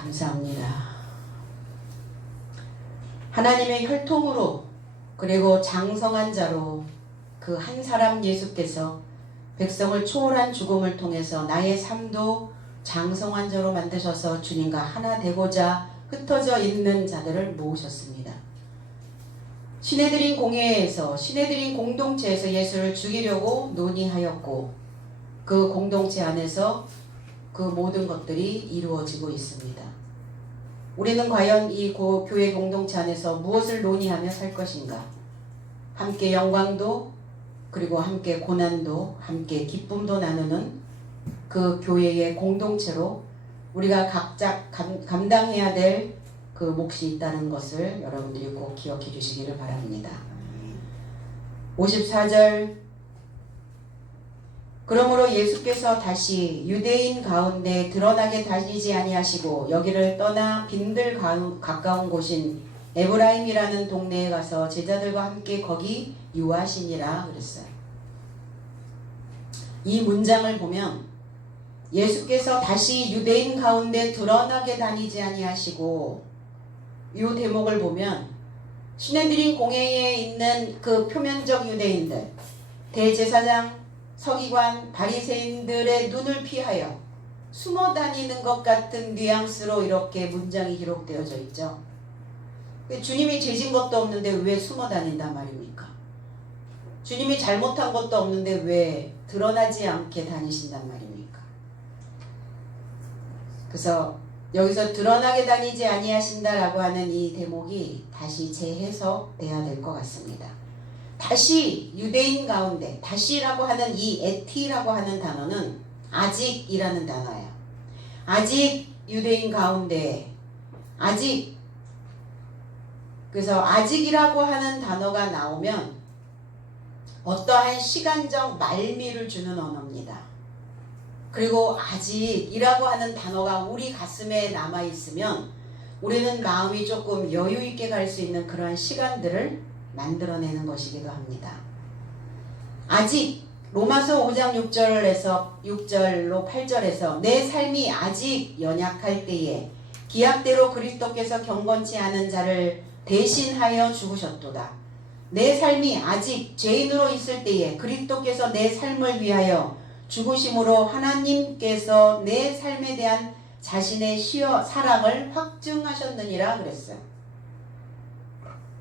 감사합니다. 하나님의 혈통으로 그리고 장성한 자로 그 한 사람 예수께서 백성을 초월한 죽음을 통해서 나의 삶도 장성한 자로 만드셔서 주님과 하나 되고자 흩어져 있는 자들을 모으셨습니다. 신해드린 공회에서 신해드린 공동체에서 예수를 죽이려고 논의하였고 그 공동체 안에서 그 모든 것들이 이루어지고 있습니다. 우리는 과연 이 교회 공동체 안에서 무엇을 논의하며 살 것인가? 함께 영광도 그리고 함께 고난도 함께 기쁨도 나누는 그 교회의 공동체로 우리가 각자 감당해야 될 그 몫이 있다는 것을 여러분들이 꼭 기억해 주시기를 바랍니다. 54절 그러므로 예수께서 다시 유대인 가운데 드러나게 다니지 아니하시고 여기를 떠나 빈들 가까운 곳인 에브라임이라는 동네에 가서 제자들과 함께 거기 유하시니라 그랬어요. 이 문장을 보면 예수께서 다시 유대인 가운데 드러나게 다니지 아니하시고 이 대목을 보면 신해드린 공회에 있는 그 표면적 유대인들 대제사장 서기관 바리새인들의 눈을 피하여 숨어 다니는 것 같은 뉘앙스로 이렇게 문장이 기록되어져 있죠. 주님이 죄진 것도 없는데 왜 숨어 다닌단 말입니까? 주님이 잘못한 것도 없는데 왜 드러나지 않게 다니신단 말입니까? 그래서 여기서 드러나게 다니지 아니하신다라고 하는 이 대목이 다시 재해석돼야 될 것 같습니다. 다시 유대인 가운데 다시라고 하는 이 에티라고 하는 단어는 아직이라는 단어예요. 아직 유대인 가운데 아직 그래서 아직이라고 하는 단어가 나오면 어떠한 시간적 말미를 주는 언어입니다. 그리고 아직이라고 하는 단어가 우리 가슴에 남아있으면 우리는 마음이 조금 여유있게 갈 수 있는 그러한 시간들을 만들어내는 것이기도 합니다. 아직 로마서 5장 6절로 8절에서 내 삶이 아직 연약할 때에 기약대로 그리스도께서 경건치 않은 자를 대신하여 죽으셨도다. 내 삶이 아직 죄인으로 있을 때에 그리스도께서 내 삶을 위하여 죽으심으로 하나님께서 내 삶에 대한 자신의 사랑을 확증하셨느니라 그랬어요.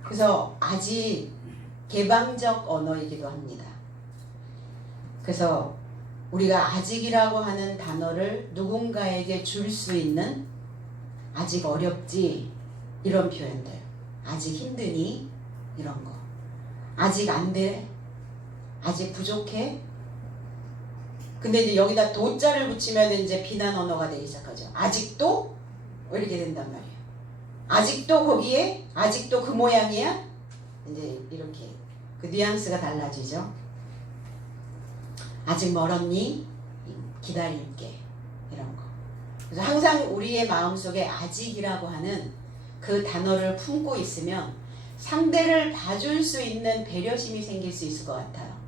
그래서 아직 개방적 언어이기도 합니다. 그래서 우리가 아직이라고 하는 단어를 누군가에게 줄 수 있는 아직 어렵지 이런 표현들, 아직 힘드니 이런 거, 아직 안 돼, 아직 부족해. 근데 이제 여기다 도자를 붙이면 이제 비난 언어가 되기 시작하죠. 아직도 이렇게 된단 말이에요. 아직도 거기에 아직도 그 모양이야? 이제 이렇게 그 뉘앙스가 달라지죠. 아직 멀었니? 기다릴게. 이런 거. 그래서 항상 우리의 마음속에 아직이라고 하는 그 단어를 품고 있으면 상대를 봐줄 수 있는 배려심이 생길 수 있을 것 같아요.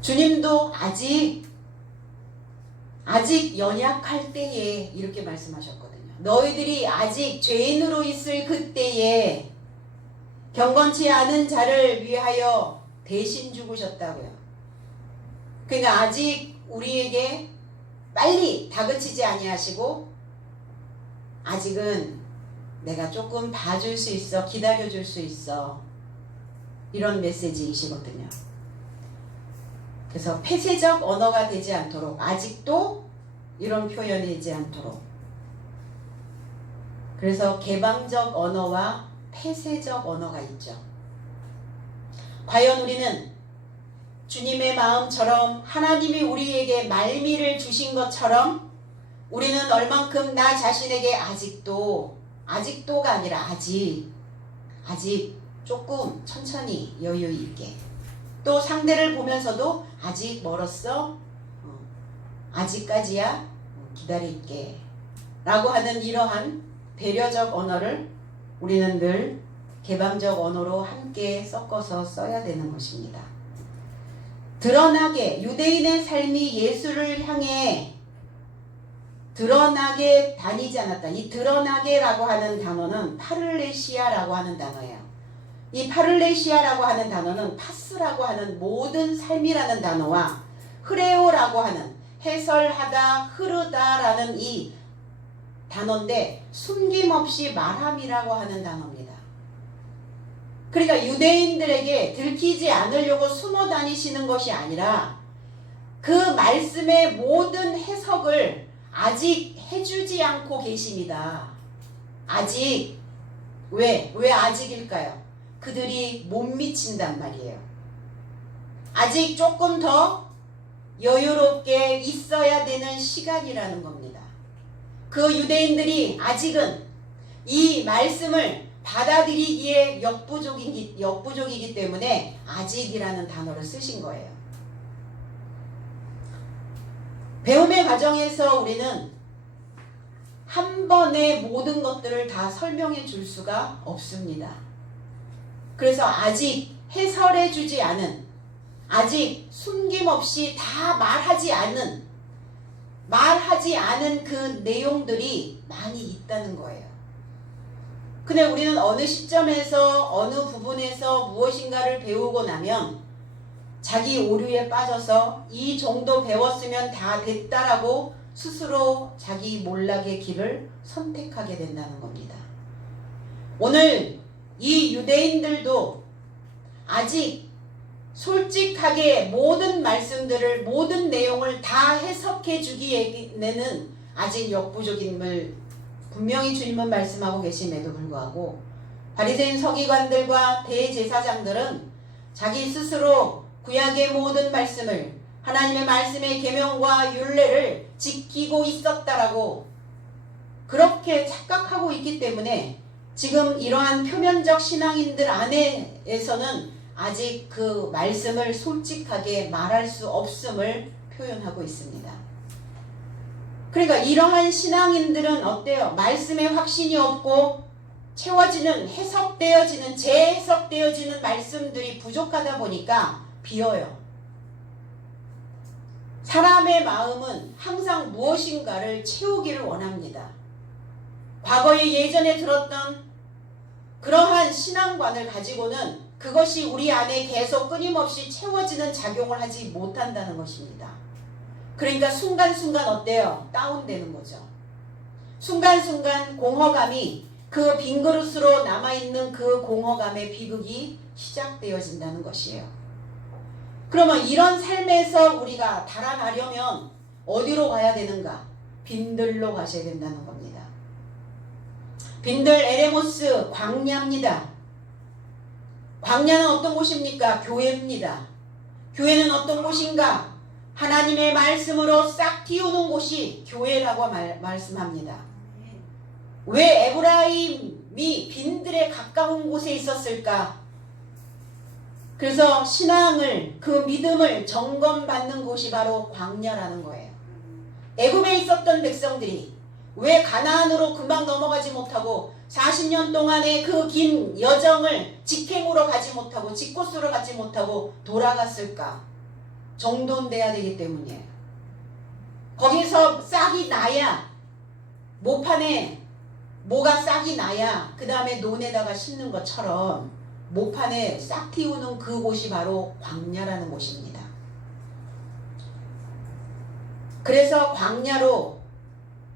주님도 아직 연약할 때에 이렇게 말씀하셨거든요. 너희들이 아직 죄인으로 있을 그때에 경건치 않은 자를 위하여 대신 죽으셨다고요. 그러니까 아직 우리에게 빨리 다그치지 아니하시고 아직은 내가 조금 봐줄 수 있어, 기다려줄 수 있어, 이런 메시지이시거든요. 그래서 폐쇄적 언어가 되지 않도록 아직도 이런 표현이 되지 않도록 그래서 개방적 언어와 폐쇄적 언어가 있죠. 과연 우리는 주님의 마음처럼 하나님이 우리에게 말미를 주신 것처럼 우리는 얼만큼 나 자신에게 아직도가 아니라 아직 조금 천천히 여유 있게 또 상대를 보면서도 아직 멀었어? 아직까지야? 기다릴게 라고 하는 이러한 배려적 언어를 우리는 늘 개방적 언어로 함께 섞어서 써야 되는 것입니다. 드러나게 유대인의 삶이 예수를 향해 드러나게 다니지 않았다. 이 드러나게라고 하는 단어는 파를레시아라고 하는 단어예요. 이 파를레시아라고 하는 단어는 파스라고 하는 모든 삶이라는 단어와 흐레오라고 하는 해설하다, 흐르다라는 이 단어인데 숨김없이 말함이라고 하는 단어입니다. 그러니까 유대인들에게 들키지 않으려고 숨어 다니시는 것이 아니라 그 말씀의 모든 해석을 아직 해주지 않고 계십니다. 아직. 왜 아직일까요? 그들이 못 미친단 말이에요. 아직 조금 더 여유롭게 있어야 되는 시간이라는 겁니다. 그 유대인들이 아직은 이 말씀을 받아들이기에 역부족이기 때문에 아직이라는 단어를 쓰신 거예요. 배움의 과정에서 우리는 한 번에 모든 것들을 다 설명해 줄 수가 없습니다. 그래서 아직 해설해 주지 않은, 아직 숨김없이 다 말하지 않은 그 내용들이 많이 있다는 거예요. 근데 우리는 어느 시점에서 어느 부분에서 무엇인가를 배우고 나면 자기 오류에 빠져서 이 정도 배웠으면 다 됐다라고 스스로 자기 몰락의 길을 선택하게 된다는 겁니다. 오늘 이 유대인들도 아직 솔직하게 모든 말씀들을, 모든 내용을 다 해석해 주기에는 아직 역부족임을 분명히 주님은 말씀하고 계심에도 불구하고 바리새인 서기관들과 대제사장들은 자기 스스로 구약의 모든 말씀을, 하나님의 말씀의 계명과 율례를 지키고 있었다라고 그렇게 착각하고 있기 때문에 지금 이러한 표면적 신앙인들 안에서는 아직 그 말씀을 솔직하게 말할 수 없음을 표현하고 있습니다. 그러니까 이러한 신앙인들은 어때요? 말씀에 확신이 없고 채워지는, 해석되어지는, 재해석되어지는 말씀들이 부족하다 보니까 비어요. 사람의 항상 무엇인가를 채우기를 원합니다. 과거에 예전에 들었던 그러한 신앙관을 가지고는 그것이 우리 안에 계속 끊임없이 채워지는 작용을 하지 못한다는 것입니다. 그러니까 순간순간 어때요? 다운되는 거죠. 순간순간 공허감이 그 빈 그릇으로 남아있는 그 공허감의 비극이 시작되어진다는 것이에요. 그러면 이런 삶에서 우리가 달아나려면 어디로 가야 되는가? 빈들로 가셔야 된다는 겁니다. 빈들 에레모스 광야입니다. 광야는 어떤 곳입니까? 교회입니다. 교회는 어떤 곳인가? 하나님의 말씀으로 싹 틔우는 곳이 교회라고 말씀합니다. 왜 에브라임이 빈들에 가까운 곳에 있었을까? 그래서 신앙을, 그 믿음을 점검받는 곳이 바로 광야라는 거예요. 애굽에 있었던 백성들이 왜 가나안으로 금방 넘어가지 못하고 40년 동안의 그 긴 여정을 직행으로 가지 못하고 직코스로 가지 못하고 돌아갔을까? 정돈돼야 되기 때문이에요. 거기서 싹이 나야, 모판에 뭐가 싹이 나야 그 다음에 논에다가 심는 것처럼 모판에 싹 틔우는 그곳이 바로 광야라는 곳입니다. 그래서 광야로,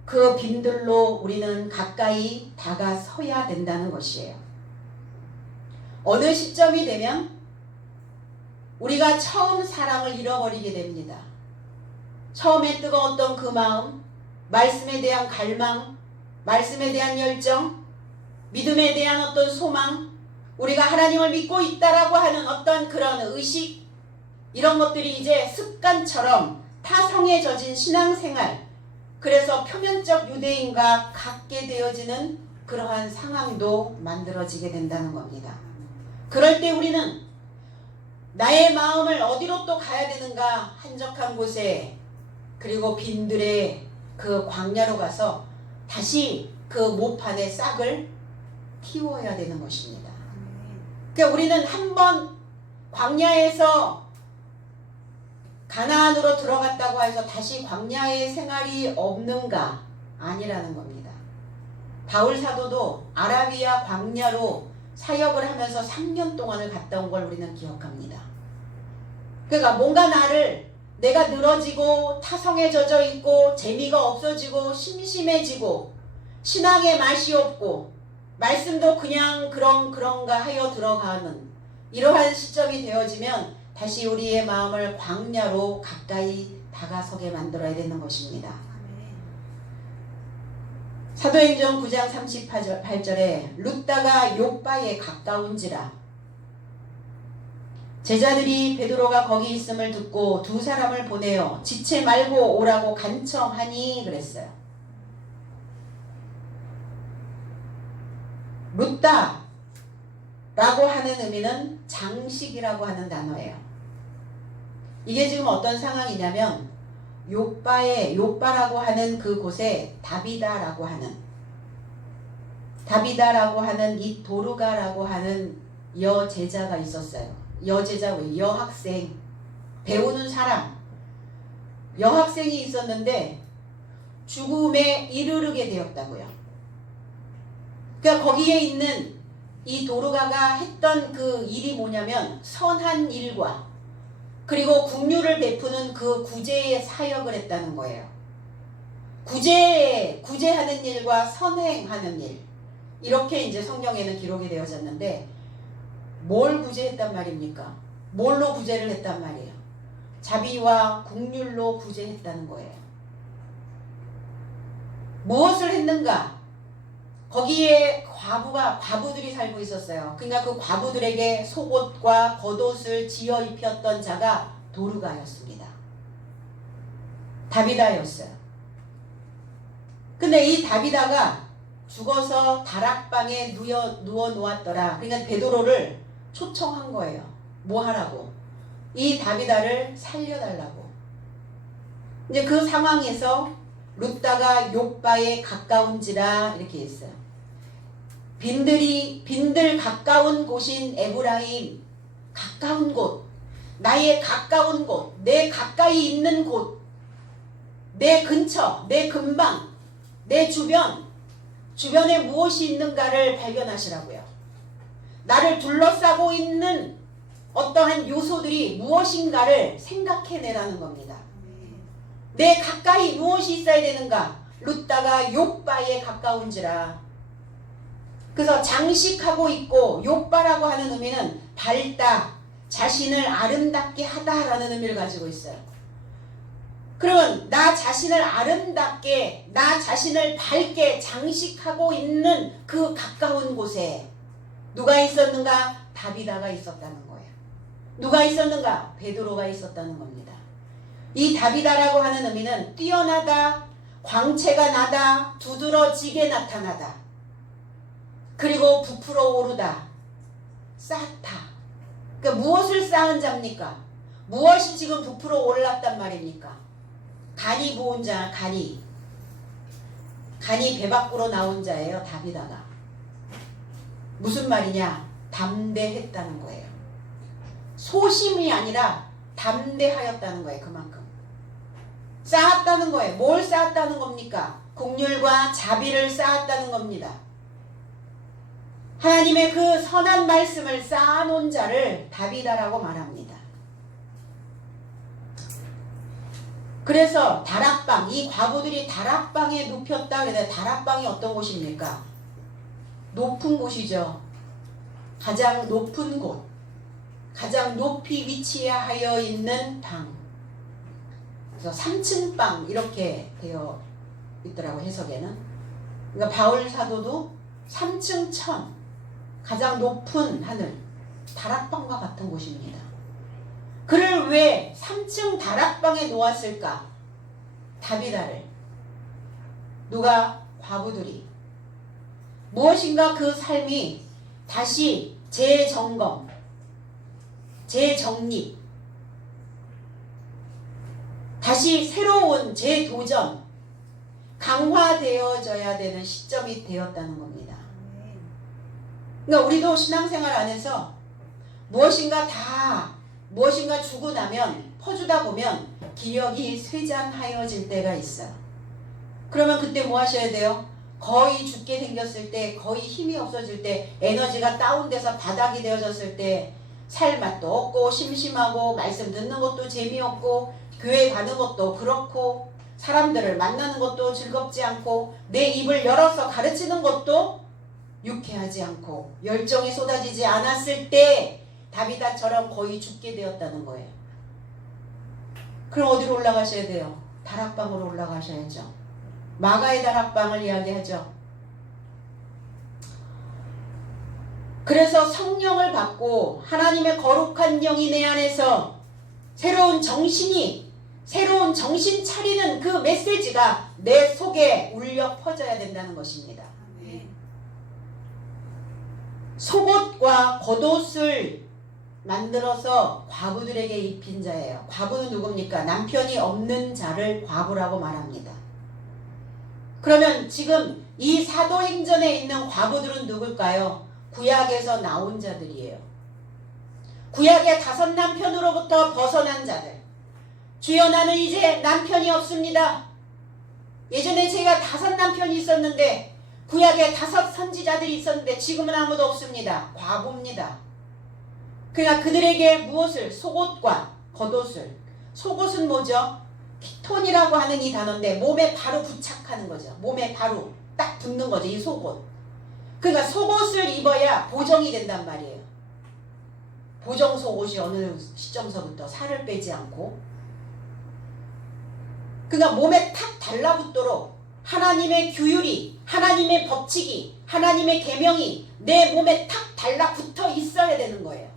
그 빈들로 우리는 가까이 다가서야 된다는 것이에요. 어느 시점이 되면 우리가 처음 사랑을 잃어버리게 됩니다. 처음에 뜨거웠던 그 마음, 말씀에 대한 갈망, 말씀에 대한 열정, 믿음에 대한 어떤 소망, 우리가 하나님을 믿고 있다라고 하는 어떤 그런 의식, 이런 것들이 이제 습관처럼 타성에 젖은 신앙생활, 그래서 표면적 유대인과 같게 되어지는 그러한 상황도 만들어지게 된다는 겁니다. 그럴 때 우리는 나의 마음을 어디로 또 가야 되는가? 한적한 곳에, 그리고 빈들의 그 광야로 가서 다시 그 모판의 싹을 틔워야 되는 것입니다. 그러니까 우리는 한번 광야에서 가나안으로 들어갔다고 해서 다시 광야의 생활이 없는가? 아니라는 겁니다. 바울 사도도 아라비아 광야로 사역을 하면서 3년 동안을 갔다 온 걸 우리는 기억합니다. 그러니까 뭔가 내가 늘어지고 타성에 젖어 있고 재미가 없어지고 심심해지고 신앙의 맛이 없고 말씀도 그냥 그런가 하여 들어가는 이러한 시점이 되어지면 다시 우리의 마음을 광야로 가까이 다가서게 만들어야 되는 것입니다. 사도행전 9장 38절에 룻다가 욥바에 가까운지라. 제자들이 베드로가 거기 있음을 듣고 두 사람을 보내어 지체 말고 오라고 간청하니 그랬어요. 룻다라고 하는 의미는 장식이라고 하는 단어예요. 이게 지금 어떤 상황이냐면 욥바라고 하는 그곳에 다비다라고 하는 이 도르가라고 하는 여제자가 있었어요. 여학생, 배우는 사람, 여학생이 있었는데 죽음에 이르르게 되었다고요. 그러니까 거기에 있는 이 도르가가 했던 그 일이 뭐냐면 선한 일과 그리고 긍휼을 베푸는 그 구제의 사역을 했다는 거예요. 구제하는 일과 선행하는 일, 이렇게 이제 성경에는 기록이 되어졌는데 뭘 구제했단 말입니까? 뭘로 구제를 했단 말이에요? 자비와 긍휼로 구제했다는 거예요. 무엇을 했는가? 거기에 과부들이 살고 있었어요. 그러니까 그 과부들에게 속옷과 겉옷을 지어 입혔던 자가 도르가였습니다. 다비다였어요. 근데 이 다비다가 죽어서 다락방에 누워 놓았더라. 그러니까 베드로를 초청한 거예요. 뭐 하라고? 이 다비다를 살려달라고. 이제 그 상황에서 룻다가 욥바에 가까운지라 이렇게 했어요. 빈들 가까운 곳인 에브라임, 가까운 곳, 나의 가까운 곳, 내 가까이 있는 곳, 내 근처, 내 근방, 내 주변에 무엇이 있는가를 발견하시라고요. 나를 둘러싸고 있는 어떠한 요소들이 무엇인가를 생각해내라는 겁니다. 내 가까이 무엇이 있어야 되는가? 룻다가 욥바에 가까운지라. 그래서 장식하고 있고 욥바라고 하는 의미는 밝다, 자신을 아름답게 하다라는 의미를 가지고 있어요. 그러면 나 자신을 아름답게, 나 자신을 밝게 장식하고 있는 그 가까운 곳에 누가 있었는가? 다비다가 있었다는 거예요. 누가 있었는가? 베드로가 있었다는 겁니다. 이 다비다라고 하는 의미는 뛰어나다, 광채가 나다, 두드러지게 나타나다, 그리고 부풀어 오르다, 쌓다. 그러니까 무엇을 쌓은 자입니까? 무엇이 지금 부풀어 올랐단 말입니까? 간이 부은 자, 간이 배 밖으로 나온 자예요. 다비다가. 무슨 말이냐? 담대했다는 거예요. 소심이 아니라 담대하였다는 거예요. 그만큼 쌓았다는 거예요. 뭘 쌓았다는 겁니까? 긍휼과 자비를 쌓았다는 겁니다. 하나님의 그 선한 말씀을 쌓아놓은 자를 다비다라고 말합니다. 그래서 다락방, 이 과부들이 다락방에 눕혔다. 그래서 다락방이 어떤 곳입니까? 높은 곳이죠. 가장 높은 곳, 가장 높이 위치하여 있는 방. 그래서 3층 방 이렇게 되어 있더라고, 해석에는. 그러니까 바울 사도도 3층 천, 가장 높은 하늘, 다락방과 같은 곳입니다. 그를 왜 3층 다락방에 놓았을까? 다비다를. 누가? 과부들이. 무엇인가 그 삶이 다시 재점검, 재정립, 다시 새로운 재도전, 강화되어져야 되는 시점이 되었다는 겁니다. 그러니까 우리도 신앙생활 안에서 무엇인가 주고 나면, 퍼주다 보면 기력이 쇠잔하여질 때가 있어요. 그러면 그때 뭐 하셔야 돼요? 거의 죽게 생겼을 때, 거의 힘이 없어질 때, 에너지가 다운돼서 바닥이 되어졌을 때 살맛도 없고 심심하고 말씀 듣는 것도 재미없고 교회 가는 것도 그렇고 사람들을 만나는 것도 즐겁지 않고 내 입을 열어서 가르치는 것도 유쾌하지 않고 열정이 쏟아지지 않았을 때 다비다처럼 거의 죽게 되었다는 거예요. 그럼 어디로 올라가셔야 돼요? 다락방으로 올라가셔야죠. 마가의 다락방을 이야기하죠. 그래서 성령을 받고 하나님의 거룩한 영이 내 안에서 새로운 정신 차리는 그 메시지가 내 속에 울려 퍼져야 된다는 것입니다. 속옷과 겉옷을 만들어서 과부들에게 입힌 자예요. 과부는 누굽니까? 남편이 없는 자를 과부라고 말합니다. 그러면 지금 이 사도행전에 있는 과부들은 누굴까요? 구약에서 나온 자들이에요. 구약의 5 남편으로부터 벗어난 자들. 주여 나는 이제 남편이 없습니다. 예전에 제가 5 남편이 있었는데 구약에 5 선지자들이 있었는데 지금은 아무도 없습니다. 과부입니다. 그러니까 그들에게 무엇을? 속옷과 겉옷을. 속옷은 뭐죠? 피톤이라고 하는 이 단어인데 몸에 바로 부착하는 거죠. 몸에 바로 딱 붙는 거죠. 이 속옷. 그러니까 속옷을 입어야 보정이 된단 말이에요. 보정 속옷이 어느 시점서부터 살을 빼지 않고 그러니까 몸에 탁 달라붙도록 하나님의 규율이, 하나님의 법칙이, 하나님의 계명이 내 몸에 탁 달라붙어 있어야 되는 거예요.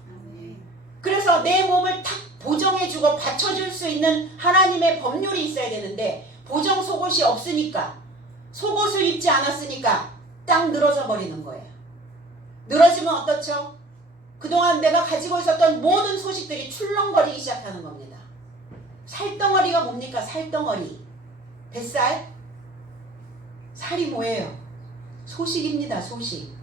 그래서 내 몸을 탁 보정해주고 받쳐줄 수 있는 하나님의 법률이 있어야 되는데 보정 속옷이 없으니까 속옷을 입지 않았으니까 딱 늘어져 버리는 거예요. 늘어지면 어떻죠? 그동안 내가 가지고 있었던 모든 소식들이 출렁거리기 시작하는 겁니다. 살덩어리가 뭡니까? 살덩어리. 뱃살? 살이 뭐예요? 소식입니다. 소식.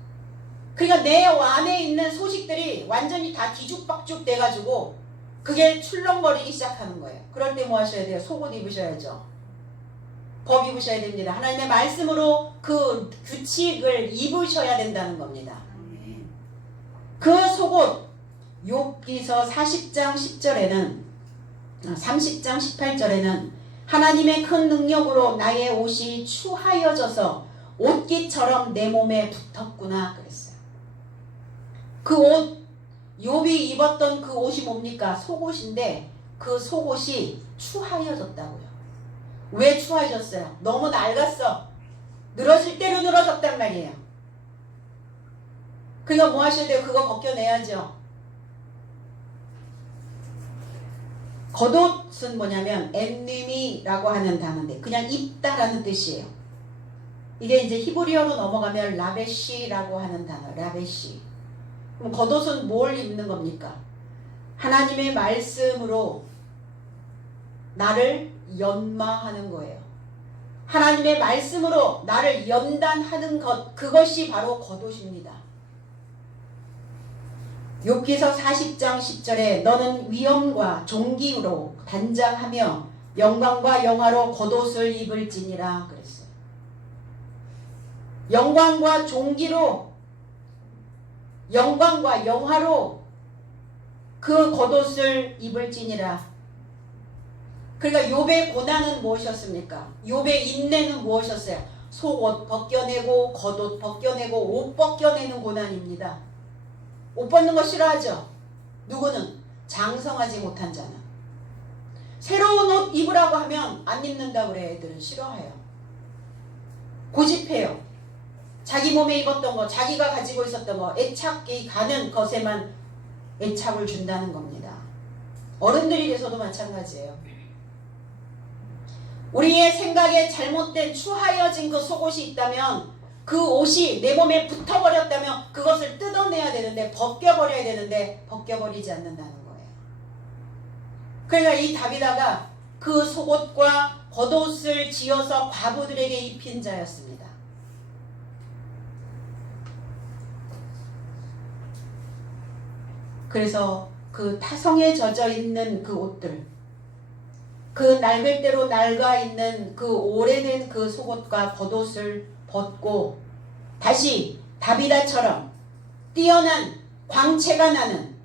그러니까 내 안에 있는 소식들이 완전히 다 뒤죽박죽 돼가지고 그게 출렁거리기 시작하는 거예요. 그럴 때 뭐 하셔야 돼요? 속옷 입으셔야죠. 법 입으셔야 됩니다. 하나님의 말씀으로 그 규칙을 입으셔야 된다는 겁니다. 그 속옷 욥기서 40장 10절에는 30장 18절에는 하나님의 큰 능력으로 나의 옷이 추하여져서 옷깃처럼 내 몸에 붙었구나 그랬어요. 그 옷, 욥이 입었던 그 옷이 뭡니까? 속옷인데 그 속옷이 추하여졌다고요. 왜 추하여졌어요? 너무 낡았어. 늘어질 대로 늘어졌단 말이에요. 그러니까 뭐 하셔야 돼요? 그거 벗겨내야죠. 겉옷은 뭐냐면 엔니미라고 하는 단어인데 그냥 입다라는 뜻이에요. 이게 이제 히브리어로 넘어가면 라베시라고 하는 단어, 라베시. 그럼 겉옷은 뭘 입는 겁니까? 하나님의 말씀으로 나를 연마하는 거예요. 하나님의 말씀으로 나를 연단하는 것, 그것이 바로 겉옷입니다. 욥기서 40장 10절에 너는 위엄과 존귀로 단장하며 영광과 영화로 겉옷을 입을지니라 그랬어요. 영광과 존귀로, 영광과 영화로 그 겉옷을 입을지니라. 그러니까 욥의 고난은 무엇이었습니까? 욥의 인내는 무엇이었어요? 속옷 벗겨내고 겉옷 벗겨내고 옷 벗겨내는 고난입니다. 옷 벗는 거 싫어하죠? 누구는? 장성하지 못한 자는. 새로운 옷 입으라고 하면 안 입는다 그래. 애들은 싫어해요. 고집해요. 자기 몸에 입었던 거, 자기가 가지고 있었던 거, 애착이 가는 것에만 애착을 준다는 겁니다. 어른들이 돼서도 마찬가지예요. 우리의 생각에 잘못된 추하여진 그 속옷이 있다면 그 옷이 내 몸에 붙어버렸다면 그것을 뜯어내야 되는데 벗겨버려야 되는데 벗겨버리지 않는다는 거예요. 그러니까 이 다비다가 그 속옷과 겉옷을 지어서 과부들에게 입힌 자였습니다. 그래서 그 타성에 젖어 있는 그 옷들, 그 낡을 대로 낡아 있는 그 오래된 그 속옷과 겉옷을 벗고 다시 다비다처럼 뛰어난 광채가 나는,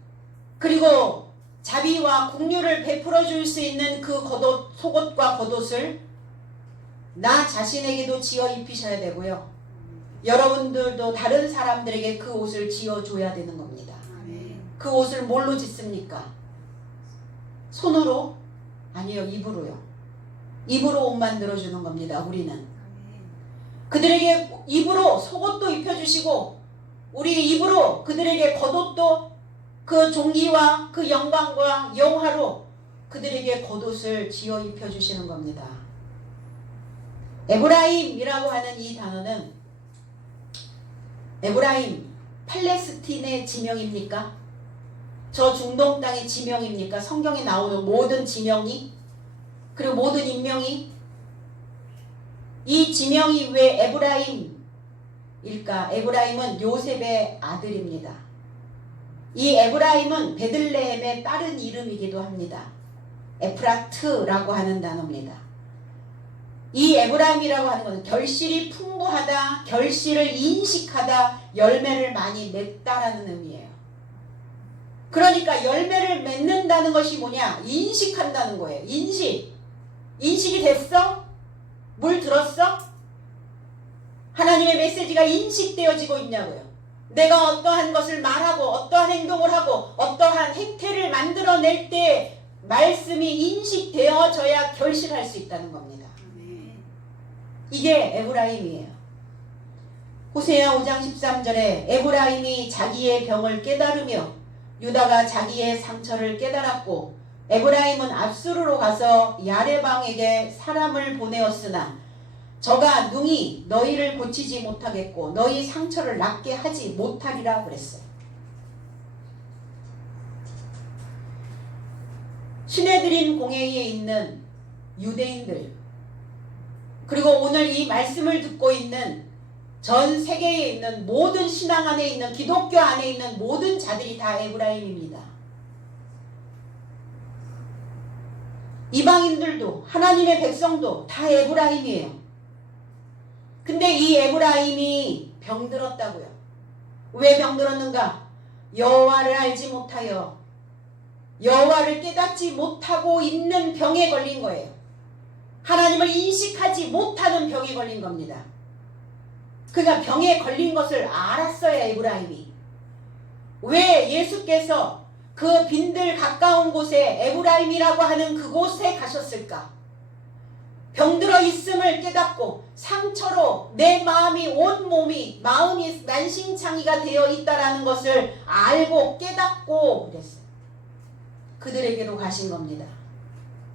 그리고 자비와 긍휼을 베풀어 줄 수 있는 그 겉옷, 속옷과 겉옷을 나 자신에게도 지어 입히셔야 되고요. 여러분들도 다른 사람들에게 그 옷을 지어줘야 되는 겁니다. 그 옷을 뭘로 짓습니까? 손으로? 아니요, 입으로요. 입으로 옷 만들어주는 겁니다. 우리는. 그들에게 입으로 속옷도 입혀주시고 우리 입으로 그들에게 겉옷도 그 종기와 그 영광과 영화로 그들에게 겉옷을 지어 입혀주시는 겁니다. 에브라임이라고 하는 이 단어는, 에브라임 팔레스틴의 지명입니까? 저 중동 땅의 지명입니까? 성경에 나오는 모든 지명이, 그리고 모든 인명이, 이 지명이 왜 에브라임일까? 에브라임은 요셉의 아들입니다. 이 에브라임은 베들레헴의 다른 이름이기도 합니다. 에프라트라고 하는 단어입니다. 이 에브라임이라고 하는 것은 결실이 풍부하다, 결실을 인식하다, 열매를 많이 맺다라는 의미예요. 그러니까 열매를 맺는다는 것이 뭐냐? 인식한다는 거예요. 인식이 됐어? 물 들었어? 하나님의 메시지가 인식되어지고 있냐고요. 내가 어떠한 것을 말하고 어떠한 행동을 하고 어떠한 행태를 만들어낼 때 말씀이 인식되어져야 결실할 수 있다는 겁니다. 이게 에브라임이에요. 호세아 5장 13절에 에브라임이 자기의 병을 깨달으며 유다가 자기의 상처를 깨달았고 에브라임은 압수르로 가서 야레방에게 사람을 보내었으나 저가 능히 너희를 고치지 못하겠고 너희 상처를 낫게 하지 못하리라 그랬어요. 신해드린 공회에 있는 유대인들, 그리고 오늘 이 말씀을 듣고 있는 전 세계에 있는 모든 신앙 안에 있는, 기독교 안에 있는 모든 자들이 다 에브라임입니다. 이방인들도 하나님의 백성도 다 에브라임이에요. 근데 이 에브라임이 병들었다고요. 왜 병들었는가? 여호와를 알지 못하여 여호와를 깨닫지 못하고 있는 병에 걸린 거예요. 하나님을 인식하지 못하는 병에 걸린 겁니다. 그러니까 병에 걸린 것을 알았어야 에브라임이. 왜 예수께서 그 빈들 가까운 곳에 에브라임이라고 하는 그곳에 가셨을까? 병들어 있음을 깨닫고 상처로 내 마음이, 온 몸이, 마음이 만신창이가 되어 있다라는 것을 알고 깨닫고 그랬어요. 그들에게로 가신 겁니다.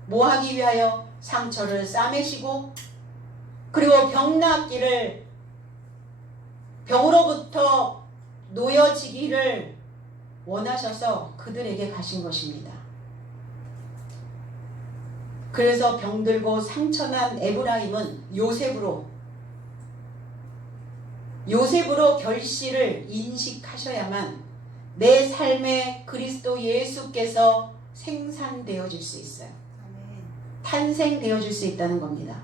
뭐 하기 위하여? 상처를 싸매시고, 그리고 병낫기를, 병으로부터 놓여지기를 원하셔서 그들에게 가신 것입니다. 그래서 병들고 상처난 에브라임은 요셉으로 결실을 인식하셔야만 내 삶에 그리스도 예수께서 생산되어질 수 있어요. 탄생되어질 수 있다는 겁니다.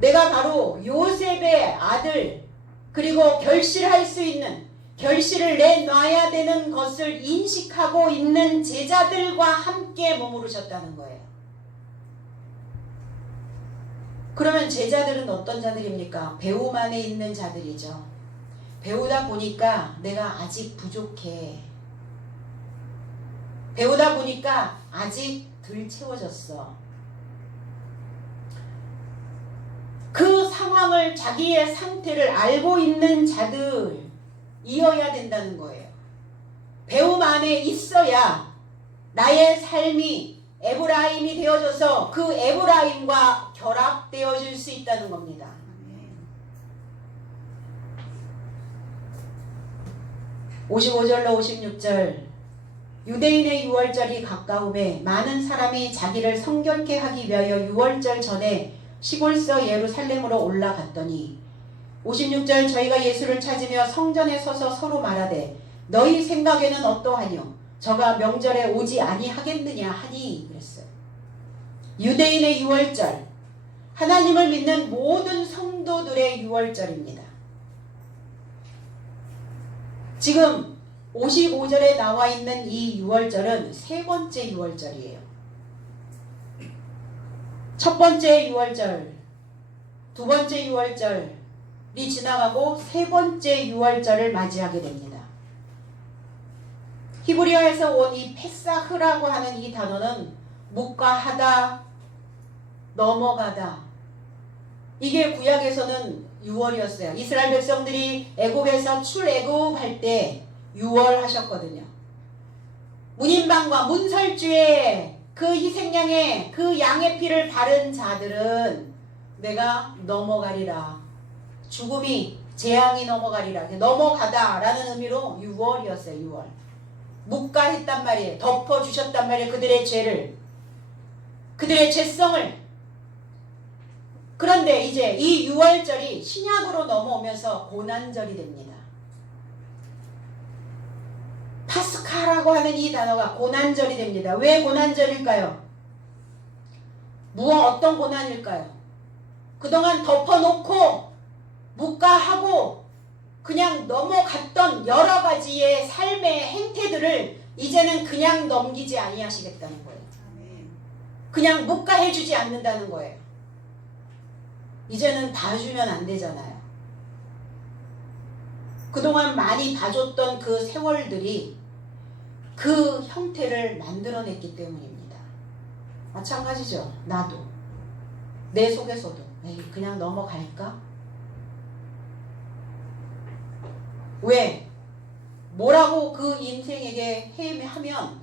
내가 바로 요셉의 아들, 그리고 결실할 수 있는, 결실을 내놔야 되는 것을 인식하고 있는 제자들과 함께 머무르셨다는 거예요. 그러면 제자들은 어떤 자들입니까? 배움 안에 있는 자들이죠. 배우다 보니까 내가 아직 부족해. 배우다 보니까 아직 덜 채워졌어. 그 상황을, 자기의 상태를 알고 있는 자들이어야 된다는 거예요. 배움 안에 있어야 나의 삶이 에브라임이 되어져서 그 에브라임과 결합되어질 수 있다는 겁니다. 55절로 56절, 유대인의 유월절이 가까움에 많은 사람이 자기를 성결케 하기 위하여 유월절 전에 시골서 예루살렘으로 올라갔더니 56절, 저희가 예수를 찾으며 성전에 서서 서로 말하되 너희 생각에는 어떠하뇨? 저가 명절에 오지 아니하겠느냐 하니 그랬어요. 유대인의 유월절, 하나님을 믿는 모든 성도들의 유월절입니다. 지금 55절에 나와 있는 이 유월절은 세 번째 유월절이에요. 첫 번째 유월절, 두 번째 유월절이 지나가고 세 번째 유월절을 맞이하게 됩니다. 히브리어에서 온 이 페사흐라고 하는 이 단어는 묵과하다, 넘어가다. 이게 구약에서는 유월이었어요. 이스라엘 백성들이 애굽에서 출애굽할 때 유월하셨거든요. 문인방과 문설주에 그 희생양의 그 양의 피를 바른 자들은 내가 넘어가리라. 죽음이 재앙이 넘어가리라. 넘어가다 라는 의미로 유월이었어요. 유월. 묵과했단 말이에요. 덮어주셨단 말이에요. 그들의 죄를, 그들의 죄성을. 그런데 이제 이 유월절이 신약으로 넘어오면서 고난절이 됩니다. 파스카라고 하는 이 단어가 고난절이 됩니다. 왜 고난절일까요? 어떤 고난일까요? 그동안 덮어놓고 묵과하고 그냥 넘어갔던 여러 가지의 삶의 행태들을 이제는 그냥 넘기지 아니하시겠다는 거예요. 그냥 묵과해주지 않는다는 거예요. 이제는 봐주면 안 되잖아요. 그동안 많이 봐줬던 그 세월들이 그 형태를 만들어냈기 때문입니다. 마찬가지죠. 나도. 내 속에서도 에이, 그냥 넘어갈까? 왜? 뭐라고 그 인생에게 하면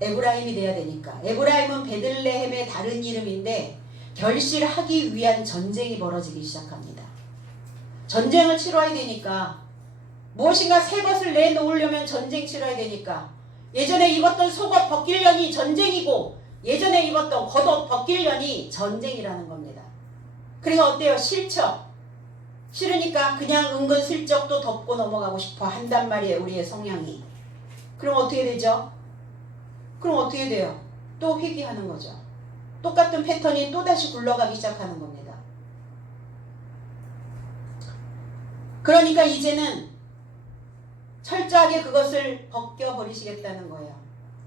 에브라임이 돼야 되니까. 에브라임은 베들레헴의 다른 이름인데 결실하기 위한 전쟁이 벌어지기 시작합니다. 전쟁을 치러야 되니까, 무엇인가 새 것을 내놓으려면 전쟁 치러야 되니까, 예전에 입었던 속옷 벗기려니 전쟁이고 예전에 입었던 겉옷 벗기려니 전쟁이라는 겁니다. 그러니까 어때요? 싫으니까 그냥 은근슬쩍 또 덮고 넘어가고 싶어 한단 말이에요. 우리의 성향이. 그럼 어떻게 되죠? 그럼 어떻게 돼요? 또 회귀하는 거죠. 똑같은 패턴이 또다시 굴러가기 시작하는 겁니다. 그러니까 이제는 철저하게 그것을 벗겨버리시겠다는 거예요.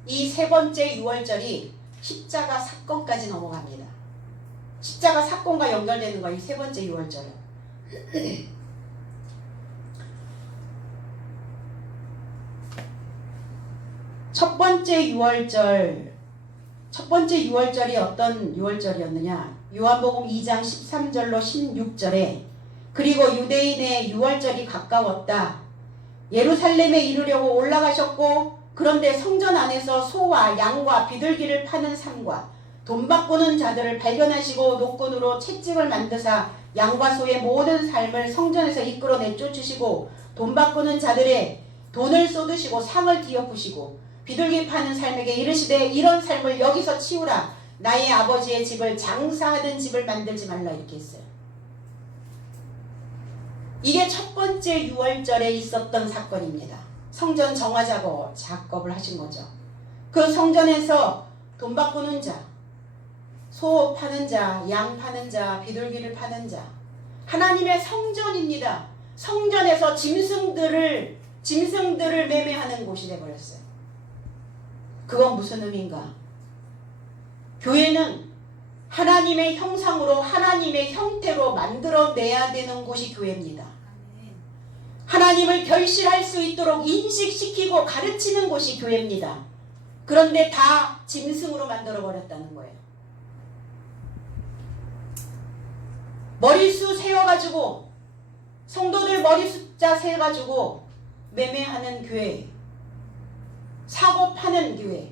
이 세 번째 유월절이 십자가 사건까지 넘어갑니다. 십자가 사건과 연결되는 거예요. 이 세 번째 유월절은. 첫 번째 유월절이 어떤 유월절이었느냐? 요한복음 2장 13절로 16절에 그리고 유대인의 유월절이 가까웠다. 예루살렘에 이르려고 올라가셨고 그런데 성전 안에서 소와 양과 비둘기를 파는 삶과 돈 바꾸는 자들을 발견하시고 노끈으로 채찍을 만드사 양과 소의 모든 삶을 성전에서 이끌어 내쫓으시고 돈 바꾸는 자들의 돈을 쏟으시고 상을 뒤엎으시고 비둘기 파는 삶에게 이르시되 이런 삶을 여기서 치우라. 나의 아버지의 집을 장사하던 집을 만들지 말라. 이렇게 했어요. 이게 첫 번째 유월절에 있었던 사건입니다. 성전 정화 작업을 하신 거죠. 그 성전에서 돈 바꾸는 자, 소 파는 자, 양 파는 자, 비둘기를 파는 자, 하나님의 성전입니다. 성전에서 짐승들을 매매하는 곳이 되어버렸어요. 그건 무슨 의미인가? 교회는 하나님의 형상으로 하나님의 형태로 만들어내야 되는 곳이 교회입니다. 하나님을 결실할 수 있도록 인식시키고 가르치는 곳이 교회입니다. 그런데 다 짐승으로 만들어버렸다는 거예요. 머리수 세워가지고 성도들 머리 숫자 세가지고 매매하는 교회, 사고 파는 교회,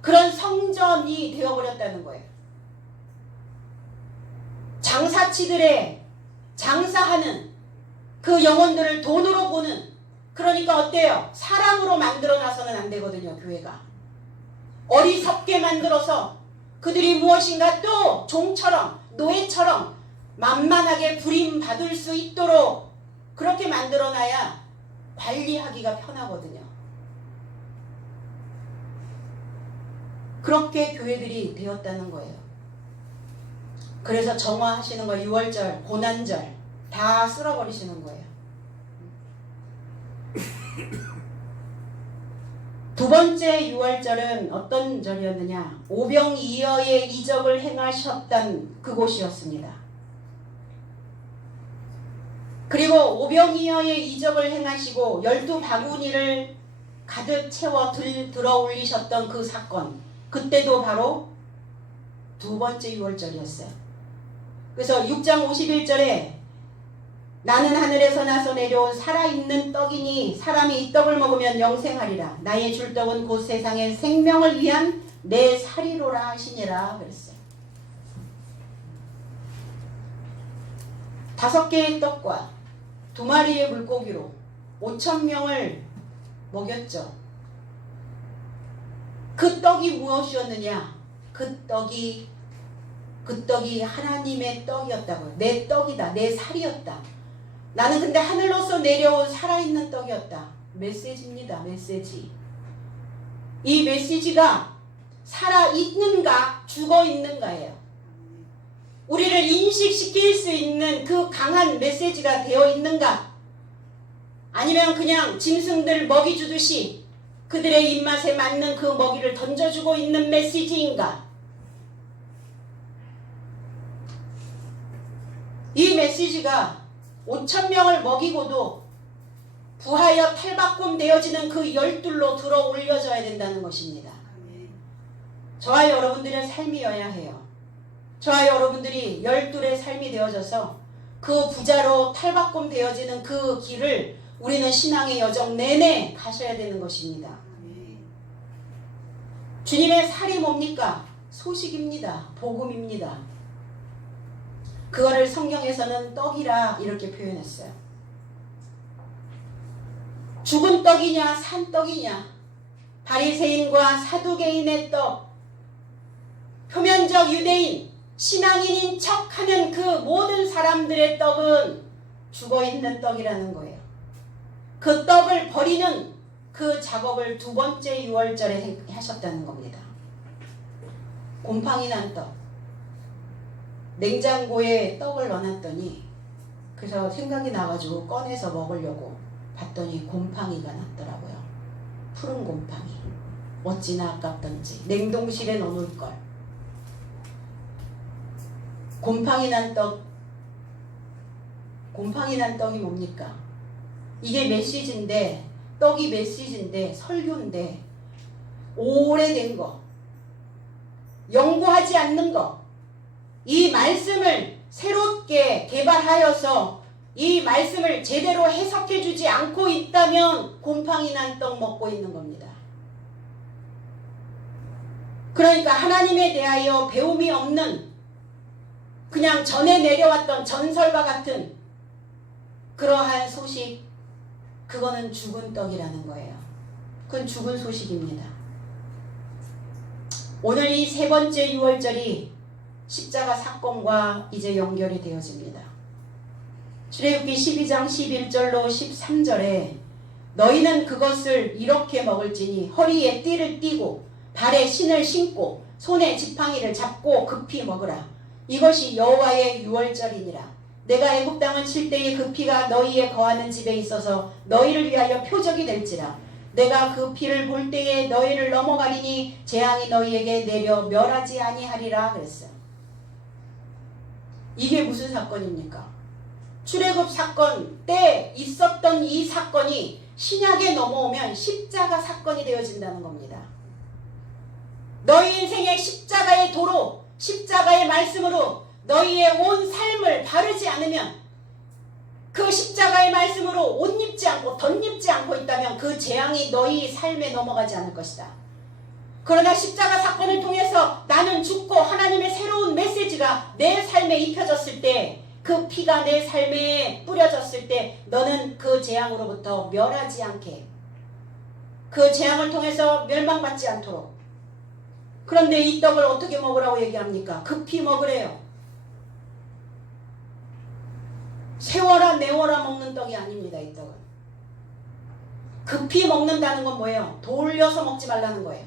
그런 성전이 되어버렸다는 거예요. 장사치들의 장사하는 그 영혼들을 돈으로 보는, 그러니까 어때요? 사람으로 만들어놔서는 안 되거든요. 교회가 어리석게 만들어서 그들이 무엇인가 또 종처럼 노예처럼 만만하게 부림받을 수 있도록 그렇게 만들어놔야 관리하기가 편하거든요. 그렇게 교회들이 되었다는 거예요. 그래서 정화하시는 거예요. 6월절, 고난절 다 쓸어버리시는 거예요. 두 번째 6월절은 어떤 절이었느냐? 오병이어의 이적을 행하셨던 그곳이었습니다. 그리고 오병이어의 이적을 행하시고 12바구니를 가득 채워 들어 올리셨던 그 사건, 그때도 바로 두 번째 6월절이었어요. 그래서 6장 51절에 나는 하늘에서 나서 내려온 살아있는 떡이니 사람이 이 떡을 먹으면 영생하리라. 나의 줄 떡은 곧 세상의 생명을 위한 내 살이로라 하시니라 그랬어요. 5개의 떡과 2마리의 물고기로 5,000명을 먹였죠. 그 떡이 무엇이었느냐? 그 떡이 하나님의 떡이었다고요. 내 떡이다. 내 살이었다. 나는 근데 하늘로서 내려온 살아있는 떡이었다. 메시지입니다. 메시지. 이 메시지가 살아있는가 죽어있는가예요. 우리를 인식시킬 수 있는 그 강한 메시지가 되어 있는가? 아니면 그냥 짐승들 먹이 주듯이 그들의 입맛에 맞는 그 먹이를 던져주고 있는 메시지인가? 이 메시지가 5,000명을 먹이고도 부하여 탈바꿈 되어지는 그 열둘로 들어 올려져야 된다는 것입니다. 저와 여러분들의 삶이어야 해요. 저와 여러분들이 열둘의 삶이 되어져서 그 부자로 탈바꿈 되어지는 그 길을 우리는 신앙의 여정 내내 가셔야 되는 것입니다. 주님의 살이 뭡니까? 소식입니다. 복음입니다. 그거를 성경에서는 떡이라 이렇게 표현했어요. 죽은 떡이냐 산떡이냐, 바리새인과 사두개인의 떡, 표면적 유대인, 신앙인인 척하는 그 모든 사람들의 떡은 죽어있는 떡이라는 거예요. 그 떡을 버리는 그 작업을 두 번째 6월절에 하셨다는 겁니다. 곰팡이 난 떡. 냉장고에 떡을 넣어놨더니 그래서 생각이 나가지고 꺼내서 먹으려고 봤더니 곰팡이가 났더라고요. 푸른 곰팡이. 어찌나 아깝던지 냉동실에 넣어놓을걸. 곰팡이 난 떡이 뭡니까? 이게 메시지인데, 떡이 메시지인데, 설교인데, 오래된 거, 연구하지 않는 거, 이 말씀을 새롭게 개발하여서 이 말씀을 제대로 해석해 주지 않고 있다면 곰팡이 난 떡 먹고 있는 겁니다. 그러니까 하나님에 대하여 배움이 없는, 그냥 전에 내려왔던 전설과 같은 그러한 소식, 그거는 죽은 떡이라는 거예요. 그건 죽은 소식입니다. 오늘 이 세 번째 6월절이 십자가 사건과 이제 연결이 되어집니다. 출애굽기 12장 11절로 13절에 너희는 그것을 이렇게 먹을지니 허리에 띠를 띠고 발에 신을 신고 손에 지팡이를 잡고 급히 먹으라. 이것이 여호와의 6월절이니라. 내가 애굽 땅을 칠 때에 그 피가 너희의 거하는 집에 있어서 너희를 위하여 표적이 될지라. 내가 그 피를 볼 때에 너희를 넘어가리니 재앙이 너희에게 내려 멸하지 아니하리라 그랬어요. 이게 무슨 사건입니까? 출애굽 사건 때 있었던 이 사건이 신약에 넘어오면 십자가 사건이 되어진다는 겁니다. 너희 인생의 십자가의 도로, 십자가의 말씀으로 너희의 온 삶을 바르지 않으면, 그 십자가의 말씀으로 옷 입지 않고 덧입지 않고 있다면 그 재앙이 너희 삶에 넘어가지 않을 것이다. 그러나 십자가 사건을 통해서 나는 죽고 하나님의 새로운 메시지가 내 삶에 입혀졌을 때, 그 피가 내 삶에 뿌려졌을 때 너는 그 재앙으로부터 멸하지 않게, 그 재앙을 통해서 멸망받지 않도록. 그런데 이 떡을 어떻게 먹으라고 얘기합니까? 급히 먹으래요. 세워라 내워라 먹는 떡이 아닙니다. 이 떡은 급히 먹는다는 건 뭐예요? 돌려서 먹지 말라는 거예요.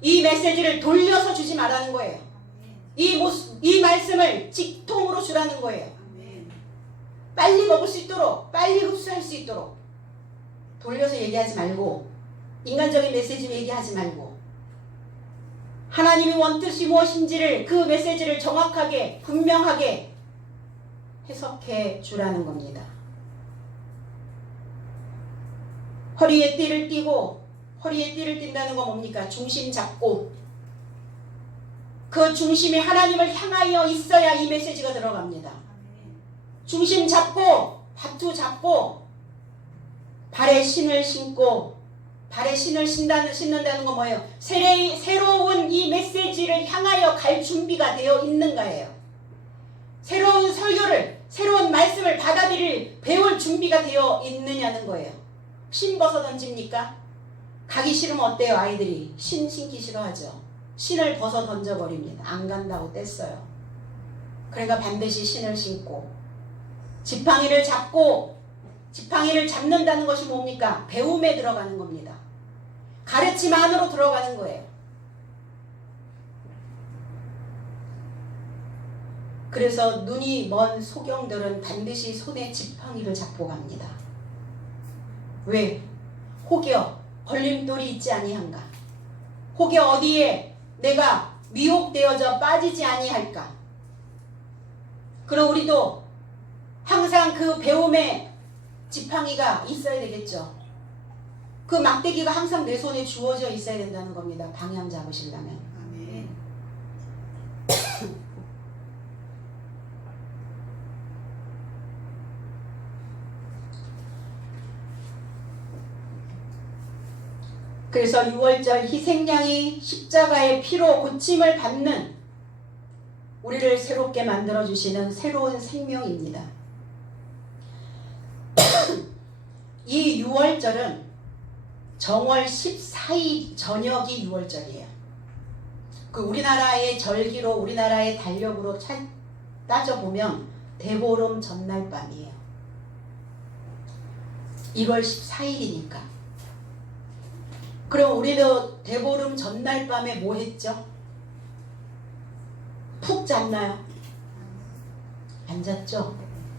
이 메시지를 돌려서 주지 말라는 거예요. 이 말씀을 직통으로 주라는 거예요. 빨리 먹을 수 있도록, 빨리 흡수할 수 있도록 돌려서 얘기하지 말고, 인간적인 메시지 얘기하지 말고, 하나님의 원뜻이 무엇인지를, 그 메시지를 정확하게 분명하게 해석해 주라는 겁니다. 허리에 띠를 띠고, 허리에 띠를 띈다는 건 뭡니까? 중심 잡고, 그 중심이 하나님을 향하여 있어야 이 메시지가 들어갑니다. 중심 잡고, 바투 잡고, 발에 신을 신고, 발에 신을 신는다는 건 뭐예요? 새로운 이 메시지를 향하여 갈 준비가 되어 있는가예요. 새로운 설교를, 새로운 말씀을 받아들일, 배울 준비가 되어 있느냐는 거예요. 신 벗어 던집니까? 가기 싫으면 어때요? 아이들이 신 신기 싫어하죠. 신을 벗어 던져버립니다. 안 간다고 뗐어요. 그러니까 반드시 신을 신고, 지팡이를 잡고, 지팡이를 잡는다는 것이 뭡니까? 배움에 들어가는 겁니다. 가르침 안으로 들어가는 거예요. 그래서 눈이 먼 소경들은 반드시 손에 지팡이를 잡고 갑니다. 왜? 혹여 걸림돌이 있지 아니한가? 혹여 어디에 내가 미혹되어져 빠지지 아니할까? 그럼 우리도 항상 그 배움에 지팡이가 있어야 되겠죠. 그 막대기가 항상 내 손에 주어져 있어야 된다는 겁니다. 방향 잡으시려면. 아멘. 그래서 6월절 희생양이 십자가의 피로 고침을 받는 우리를 새롭게 만들어주시는 새로운 생명입니다. 이 6월절은 정월 14일 저녁이 6월절이에요. 그 우리나라의 절기로, 우리나라의 달력으로 따져보면 대보름 전날 밤이에요. 1월 14일이니까. 그럼 우리도 대보름 전날 밤에 뭐 했죠? 푹 잤나요? 안 잤죠?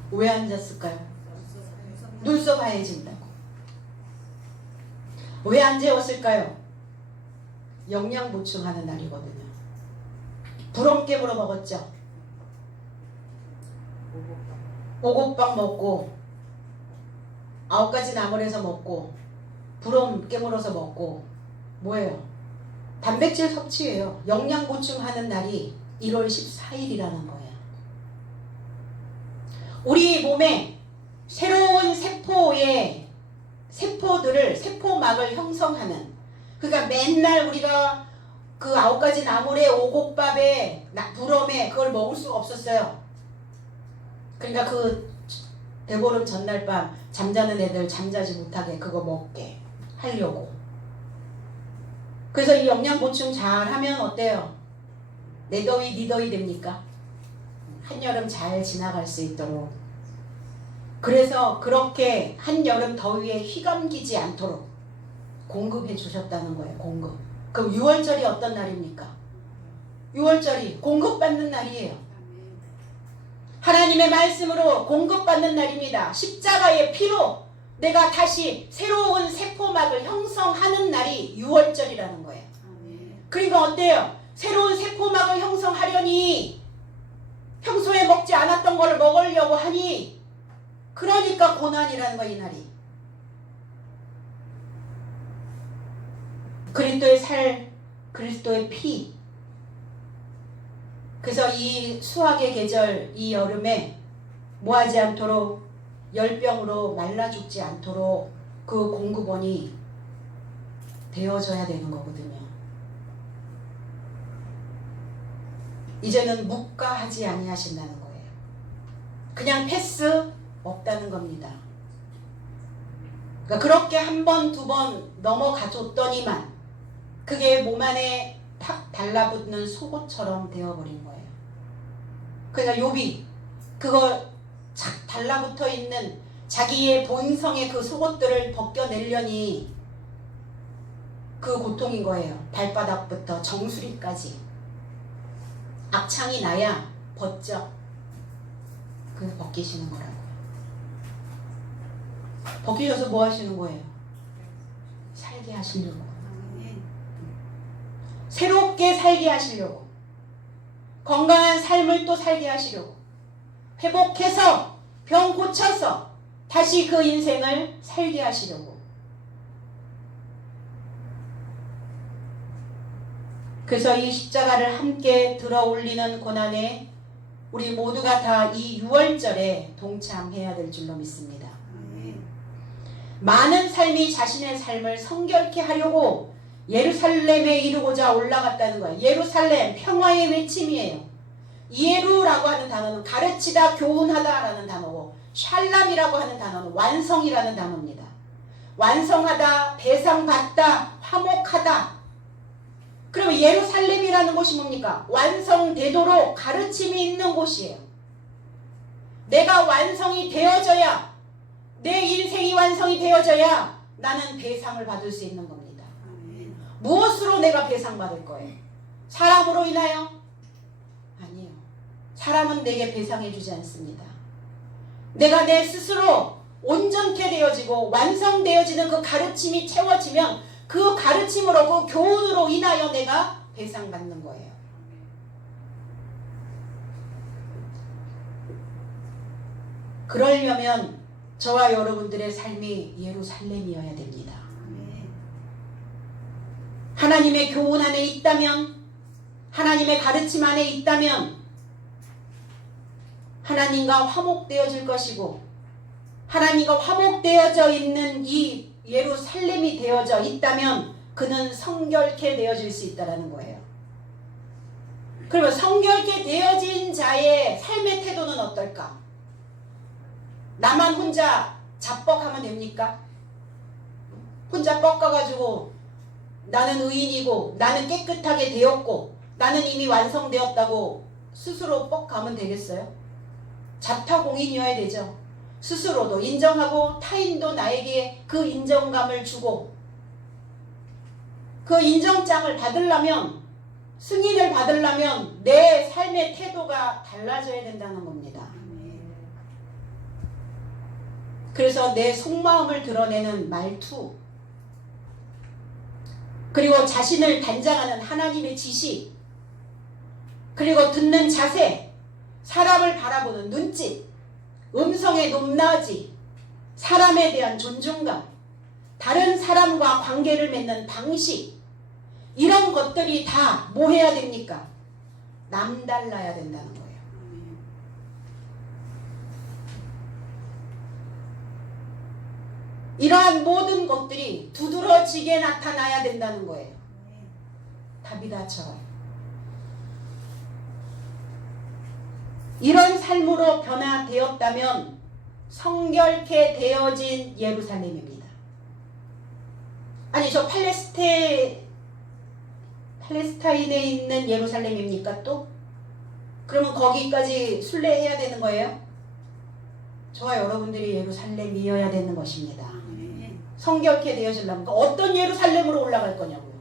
왜 안 잤을까요? 눈썹 하얘진다고. 왜 안 재웠을까요? 영양 보충하는 날이거든요. 부럼 깨물어 먹었죠? 오곡밥 먹고, 9가지 나물에서 먹고, 부럼 깨물어서 먹고, 뭐예요? 단백질 섭취예요. 영양 보충하는 날이 1월 14일이라는 거예요. 우리 몸에 새로운 세포들을, 세포막을 형성하는, 그러니까 맨날 우리가 그 9가지 나물에 오곡밥에 부럼에 그걸 먹을 수가 없었어요. 그러니까 그 대보름 전날 밤 잠자는 애들 잠자지 못하게 그거 먹게 하려고. 그래서 이 영양 보충 잘 하면 어때요? 내 더위 니 더위 됩니까? 한여름 잘 지나갈 수 있도록. 그래서 그렇게 한여름 더위에 휘감기지 않도록 공급해 주셨다는 거예요. 공급. 그럼 6월절이 어떤 날입니까? 6월절이 공급받는 날이에요. 하나님의 말씀으로 공급받는 날입니다. 십자가의 피로 내가 다시 새로운 세포막을 형성하는 날이 6월절이라는 거예요. 그러니까 어때요? 새로운 세포막을 형성하려니 평소에 먹지 않았던 걸 먹으려고 하니, 그러니까 고난이라는 거야, 이 날이. 그리스도의 살, 그리스도의 피. 그래서 이 수학의 계절, 이 여름에 뭐하지 않도록, 열병으로 말라 죽지 않도록 그 공급원이 되어져야 되는 거거든요. 이제는 묵과하지 아니하신다는 거예요. 그냥 패스 없다는 겁니다. 그러니까 그렇게 한 번, 두 번 넘어가 줬더니만 그게 몸 안에 탁 달라붙는 속옷처럼 되어버린 거예요. 그러니까 욥이 그거 착 달라붙어 있는 자기의 본성의 그 속옷들을 벗겨내려니 그 고통인 거예요. 발바닥부터 정수리까지. 악창이 나야 벗죠. 그래서 벗기시는 거라고요. 벗기셔서 뭐 하시는 거예요? 살게 하시려고. 새롭게 살게 하시려고. 건강한 삶을 또 살게 하시려고. 회복해서 병 고쳐서 다시 그 인생을 살게 하시려고. 그래서 이 십자가를 함께 들어 올리는 고난에 우리 모두가 다 이 6월절에 동참해야 될 줄로 믿습니다. 많은 삶이 자신의 삶을 성결케 하려고 예루살렘에 이르고자 올라갔다는 거예요. 예루살렘, 평화의 외침이에요. 예루라고 하는 단어는 가르치다, 교훈하다 라는 단어고, 샬람이라고 하는 단어는 완성이라는 단어입니다. 완성하다, 배상받다, 화목하다. 그러면 예루살렘이라는 곳이 뭡니까? 완성되도록 가르침이 있는 곳이에요. 내가 완성이 되어져야, 내 인생이 완성이 되어져야 나는 배상을 받을 수 있는 겁니다. 무엇으로 내가 배상받을 거예요? 사람으로 인하여? 아니요. 사람은 내게 배상해 주지 않습니다. 내가 내 스스로 온전케 되어지고 완성되어지는 그 가르침이 채워지면 그 가르침으로, 그 교훈으로 인하여 내가 배상받는 거예요. 그러려면 저와 여러분들의 삶이 예루살렘이어야 됩니다. 하나님의 교훈 안에 있다면, 하나님의 가르침 안에 있다면 하나님과 화목되어질 것이고, 하나님과 화목되어져 있는 이 예루살렘이 되어져 있다면 그는 성결케 되어질 수 있다는 거예요. 그러면 성결케 되어진 자의 삶의 태도는 어떨까? 나만 혼자 자뻑하면 됩니까? 혼자 꺾어가지고 나는 의인이고 나는 깨끗하게 되었고 나는 이미 완성되었다고 스스로 뻑가면 되겠어요? 자타공인이어야 되죠. 스스로도 인정하고 타인도 나에게 그 인정감을 주고, 그 인정장을 받으려면, 승인을 받으려면 내 삶의 태도가 달라져야 된다는 겁니다. 그래서 내 속마음을 드러내는 말투, 그리고 자신을 단장하는 하나님의 지시, 그리고 듣는 자세, 사람을 바라보는 눈짓, 음성의 높낮이, 사람에 대한 존중감, 다른 사람과 관계를 맺는 방식, 이런 것들이 다 뭐 해야 됩니까? 남달라야 된다는 거예요. 이러한 모든 것들이 두드러지게 나타나야 된다는 거예요. 다비다처럼. 이런 삶으로 변화되었다면 성결케 되어진 예루살렘입니다. 아니, 저 팔레스타인에 있는 예루살렘입니까 또? 그러면 거기까지 순례해야 되는 거예요? 저와 여러분들이 예루살렘이어야 되는 것입니다. 성결케 되어지려면 어떤 예루살렘으로 올라갈 거냐고요?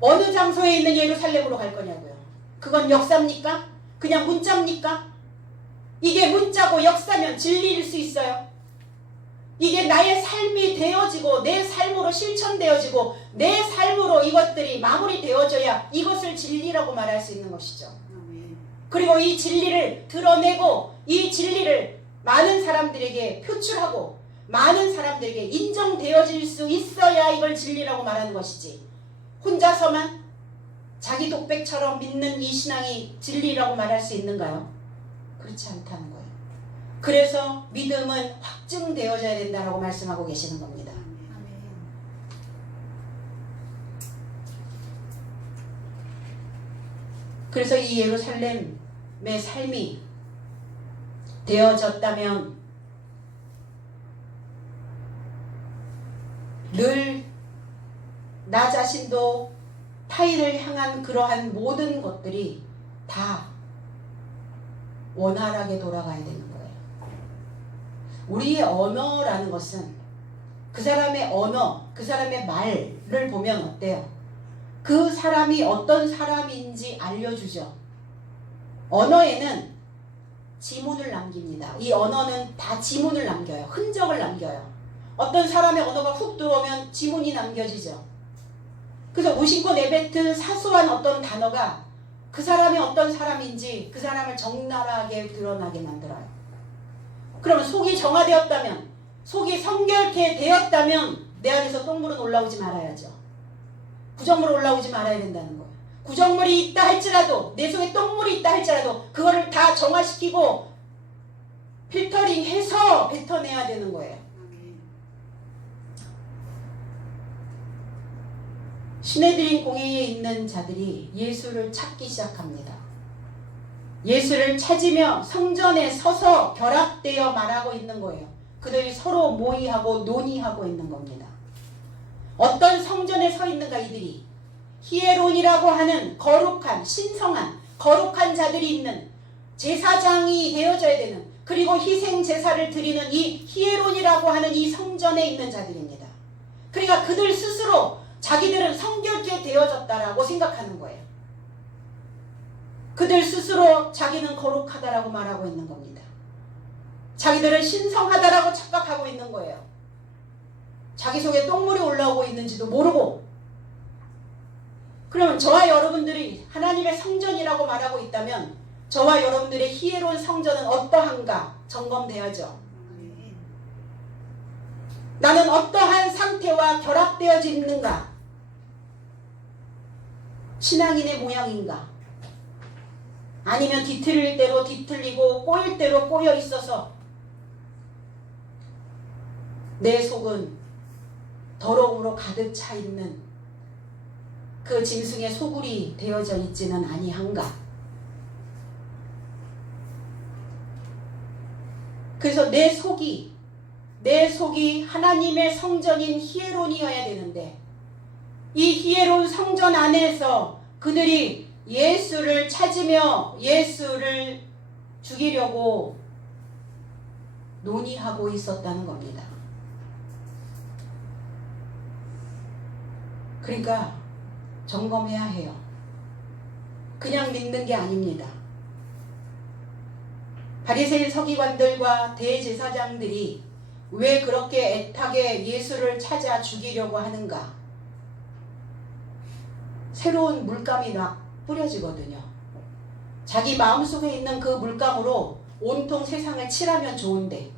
어느 장소에 있는 예루살렘으로 갈 거냐고요? 그건 역사입니까? 그냥 문자입니까? 이게 문자고 역사면 진리일 수 있어요. 이게 나의 삶이 되어지고 내 삶으로 실천되어지고 내 삶으로 이것들이 마무리되어져야 이것을 진리라고 말할 수 있는 것이죠. 그리고 이 진리를 드러내고 이 진리를 많은 사람들에게 표출하고 많은 사람들에게 인정되어질 수 있어야 이걸 진리라고 말하는 것이지, 혼자서만 자기 독백처럼 믿는 이 신앙이 진리라고 말할 수 있는가요? 그렇지 않다는 거예요. 그래서 믿음은 확증되어져야 된다고 말씀하고 계시는 겁니다. 그래서 이 예루살렘의 삶이 되어졌다면 늘 나 자신도 타인을 향한 그러한 모든 것들이 다 원활하게 돌아가야 되는 거예요. 우리의 언어라는 것은 그 사람의 언어, 그 사람의 말을 보면 어때요? 그 사람이 어떤 사람인지 알려주죠. 언어에는 지문을 남깁니다. 이 언어는 다 지문을 남겨요. 흔적을 남겨요. 어떤 사람의 언어가 훅 들어오면 지문이 남겨지죠. 그래서 무심코 내뱉은 사소한 어떤 단어가 그 사람이 어떤 사람인지 그 사람을 적나라하게 드러나게 만들어요. 그러면 속이 정화되었다면, 속이 성결케 되었다면 내 안에서 똥물은 올라오지 말아야죠. 구정물 올라오지 말아야 된다는 거예요. 구정물이 있다 할지라도, 내 속에 똥물이 있다 할지라도 그거를 다 정화시키고 필터링해서 뱉어내야 되는 거예요. 시내드린 공회에 있는 자들이 예수를 찾기 시작합니다. 예수를 찾으며 성전에 서서 결합되어 말하고 있는 거예요. 그들이 서로 모의하고 논의하고 있는 겁니다. 어떤 성전에 서 있는가 이들이? 히에론이라고 하는 거룩한, 신성한, 거룩한 자들이 있는 제사장이 되어져야 되는, 그리고 희생 제사를 드리는 이 히에론이라고 하는 이 성전에 있는 자들입니다. 그러니까 그들 스스로 자기들은 성결케 되어졌다라고 생각하는 거예요. 그들 스스로 자기는 거룩하다라고 말하고 있는 겁니다. 자기들은 신성하다라고 착각하고 있는 거예요. 자기 속에 똥물이 올라오고 있는지도 모르고. 그러면 저와 여러분들이 하나님의 성전이라고 말하고 있다면 저와 여러분들의 히에론 성전은 어떠한가 점검돼야죠. 나는 어떠한 상태와 결합되어져 있는가? 신앙인의 모양인가? 아니면 뒤틀릴 대로 뒤틀리고 꼬일 대로 꼬여 있어서 내 속은 더러움으로 가득 차 있는 그 짐승의 소굴이 되어져 있지는 아니한가? 그래서 내 속이 하나님의 성전인 히에론이어야 되는데, 이 히에론 성전 안에서 그들이 예수를 찾으며 예수를 죽이려고 논의하고 있었다는 겁니다. 그러니까 점검해야 해요. 그냥 믿는 게 아닙니다. 바리새인 서기관들과 대제사장들이 왜 그렇게 애타게 예수를 찾아 죽이려고 하는가? 새로운 물감이 막 뿌려지거든요. 자기 마음속에 있는 그 물감으로 온통 세상을 칠하면 좋은데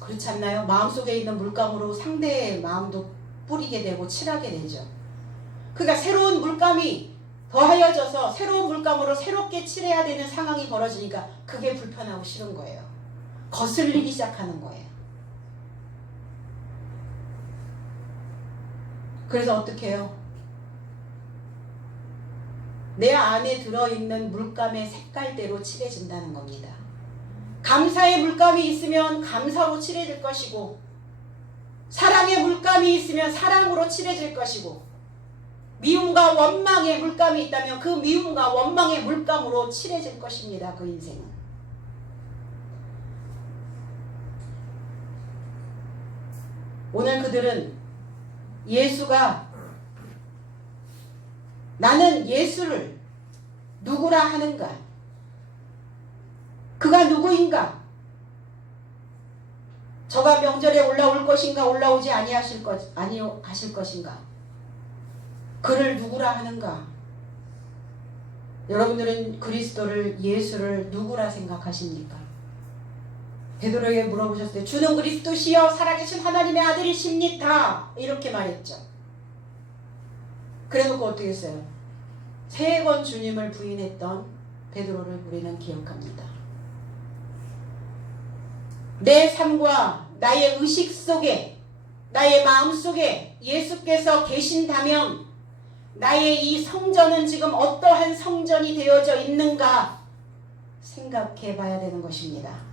그렇지 않나요? 마음속에 있는 물감으로 상대의 마음도 뿌리게 되고 칠하게 되죠. 그러니까 새로운 물감이 더하여져서 새로운 물감으로 새롭게 칠해야 되는 상황이 벌어지니까 그게 불편하고 싫은 거예요. 거슬리기 시작하는 거예요. 그래서 어떻게 해요? 내 안에 들어있는 물감의 색깔대로 칠해진다는 겁니다. 감사의 물감이 있으면 감사로 칠해질 것이고, 사랑의 물감이 있으면 사랑으로 칠해질 것이고, 미움과 원망의 물감이 있다면 그 미움과 원망의 물감으로 칠해질 것입니다. 그 인생은. 오늘 그들은 예수가, 나는 예수를 누구라 하는가? 그가 누구인가? 저가 명절에 올라올 것인가 올라오지 아니하실 것인가? 그를 누구라 하는가? 여러분들은 그리스도를, 예수를 누구라 생각하십니까? 베드로에게 물어보셨을 때 주는 그리스도시여 살아계신 하나님의 아들이십니다. 이렇게 말했죠. 그래놓고 어떻게 했어요? 3번 주님을 부인했던 베드로를 우리는 기억합니다. 내 삶과 나의 의식 속에, 나의 마음 속에 예수께서 계신다면 나의 이 성전은 지금 어떠한 성전이 되어져 있는가 생각해 봐야 되는 것입니다.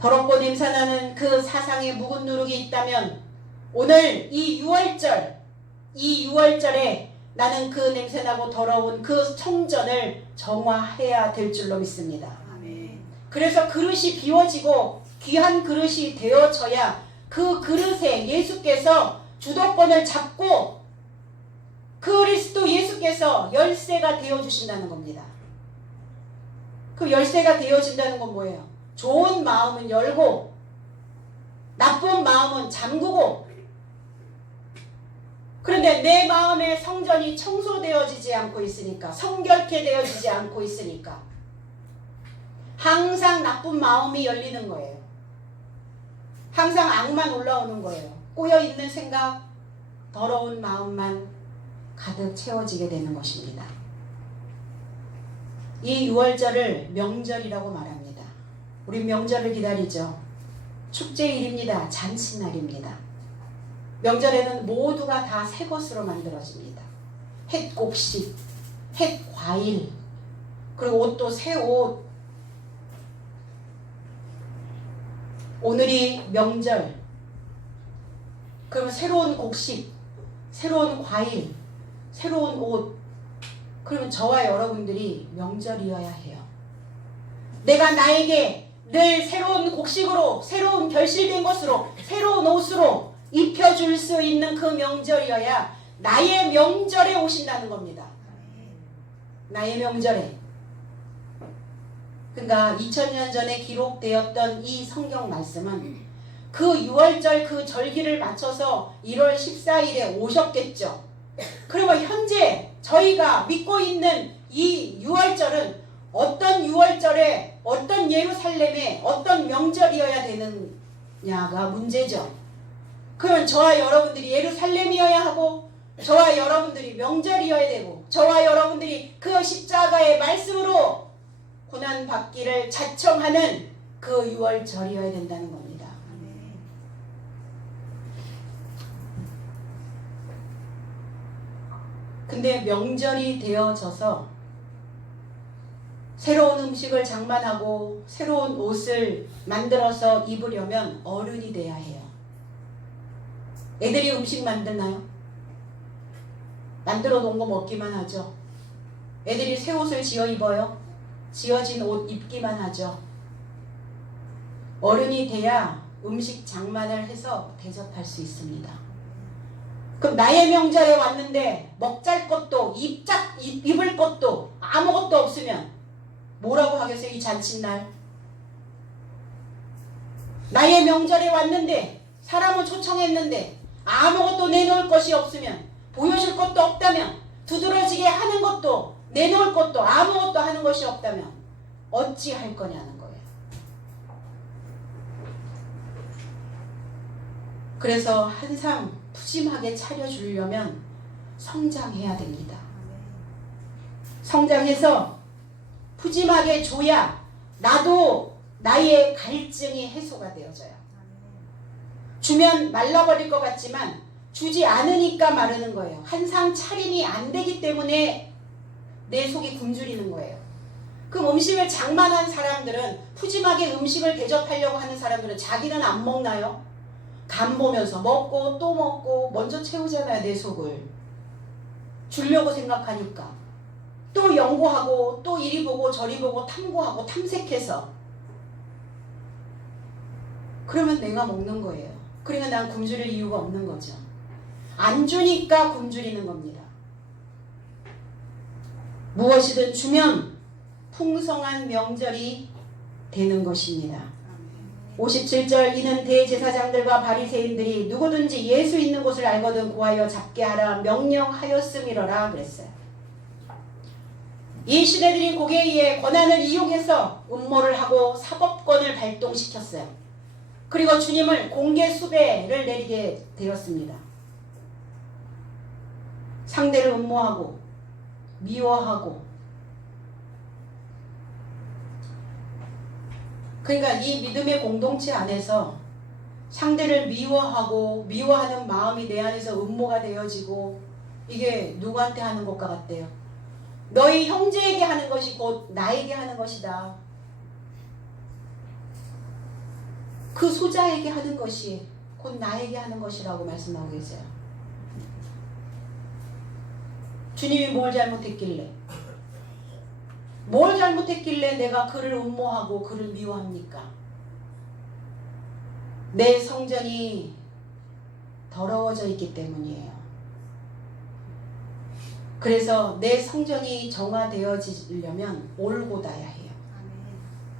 더럽고 냄새나는 그 사상의 묵은 누룩이 있다면 오늘 이 6월절에 나는 그 냄새나고 더러운 그 성전을 정화해야 될 줄로 믿습니다. 그래서 그릇이 비워지고 귀한 그릇이 되어져야 그 그릇에 예수께서 주도권을 잡고 그리스도 예수께서 열쇠가 되어주신다는 겁니다. 그 열쇠가 되어진다는 건 뭐예요? 좋은 마음은 열고 나쁜 마음은 잠그고, 그런데 내 마음의 성전이 청소되어지지 않고 있으니까, 성결케 되어지지 않고 있으니까 항상 나쁜 마음이 열리는 거예요. 항상 악만 올라오는 거예요. 꼬여있는 생각, 더러운 마음만 가득 채워지게 되는 것입니다. 이 6월절을 명절이라고 말합니다. 우리 명절을 기다리죠. 축제일입니다. 잔칫날입니다. 명절에는 모두가 다 새 것으로 만들어집니다. 햇곡식, 햇과일, 그리고 옷도 새 옷. 오늘이 명절. 그러면 새로운 곡식, 새로운 과일, 새로운 옷. 그러면 저와 여러분들이 명절이어야 해요. 내가 나에게 늘 새로운 곡식으로, 새로운 결실된 것으로, 새로운 옷으로 입혀줄 수 있는 그 명절이어야 나의 명절에 오신다는 겁니다. 나의 명절에. 그러니까 2000년 전에 기록되었던 이 성경 말씀은 그 6월절 그 절기를 맞춰서 1월 14일에 오셨겠죠. 그러면 현재 저희가 믿고 있는 이 6월절은 어떤 6월절에, 어떤 예루살렘에, 어떤 명절이어야 되느냐가 문제죠. 그러면 저와 여러분들이 예루살렘이어야 하고, 저와 여러분들이 명절이어야 되고, 저와 여러분들이 그 십자가의 말씀으로 고난받기를 자청하는 그 6월절이어야 된다는 겁니다. 근데 명절이 되어져서 새로운 음식을 장만하고 새로운 옷을 만들어서 입으려면 어른이 돼야 해요. 애들이 음식 만드나요? 만들어 놓은 거 먹기만 하죠. 애들이 새 옷을 지어 입어요? 지어진 옷 입기만 하죠. 어른이 돼야 음식 장만을 해서 대접할 수 있습니다. 그럼 나의 명절에 왔는데 먹잘 것도 입을 것도 아무것도 없으면 뭐라고 하겠어요? 이 잔칫날. 나의 명절에 왔는데, 사람을 초청했는데 아무것도 내놓을 것이 없으면, 보여줄 것도 없다면, 두드러지게 하는 것도, 내놓을 것도, 아무것도 하는 것이 없다면 어찌 할 거냐는 거예요. 그래서 한상 푸짐하게 차려주려면 성장해야 됩니다. 성장해서 푸짐하게 줘야 나도 나의 갈증이 해소가 되어져요. 주면 말라버릴 것 같지만 주지 않으니까 마르는 거예요. 한상 차림이 안 되기 때문에 내 속이 굶주리는 거예요. 그럼 음식을 장만한 사람들은, 푸짐하게 음식을 대접하려고 하는 사람들은 자기는 안 먹나요? 간 보면서 먹고 또 먹고 먼저 채우잖아요. 내 속을 주려고 생각하니까. 또 연구하고 또 이리 보고 저리 보고 탐구하고 탐색해서, 그러면 내가 먹는 거예요. 그러니까 난 굶주릴 이유가 없는 거죠. 안 주니까 굶주리는 겁니다. 무엇이든 주면 풍성한 명절이 되는 것입니다. 57절, 이는 대제사장들과 바리새인들이 누구든지 예수 있는 곳을 알거든 고하여 잡게 하라 명령하였음이러라 그랬어요. 이 시대들이 고개의 권한을 이용해서 음모를 하고 사법권을 발동시켰어요. 그리고 주님을 공개 수배를 내리게 되었습니다. 상대를 음모하고 미워하고, 그러니까 이 믿음의 공동체 안에서 상대를 미워하고 미워하는 마음이 내 안에서 음모가 되어지고, 이게 누구한테 하는 것과 같대요? 너희 형제에게 하는 것이 곧 나에게 하는 것이다. 그 소자에게 하는 것이 곧 나에게 하는 것이라고 말씀하고 계세요. 주님이 뭘 잘못했길래? 뭘 잘못했길래 내가 그를 음모하고 그를 미워합니까? 내 성전이 더러워져 있기 때문이에요. 그래서 내 성전이 정화되어지려면 올곧아야 해요.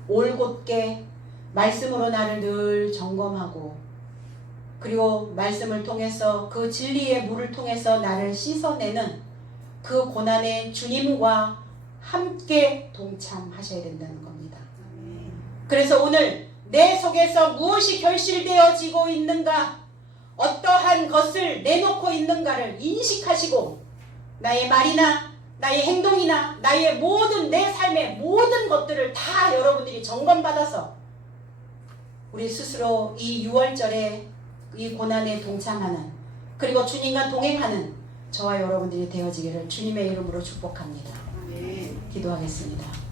올곧게 말씀으로 나를 늘 점검하고, 그리고 말씀을 통해서 그 진리의 물을 통해서 나를 씻어내는 그 고난에 주님과 함께 동참하셔야 된다는 겁니다. 그래서 오늘 내 속에서 무엇이 결실되어지고 있는가, 어떠한 것을 내놓고 있는가를 인식하시고, 나의 말이나 나의 행동이나 나의 모든 내 삶의 모든 것들을 다 여러분들이 점검받아서 우리 스스로 이 6월절에 이 고난에 동참하는, 그리고 주님과 동행하는 저와 여러분들이 되어지기를 주님의 이름으로 축복합니다. 기도하겠습니다.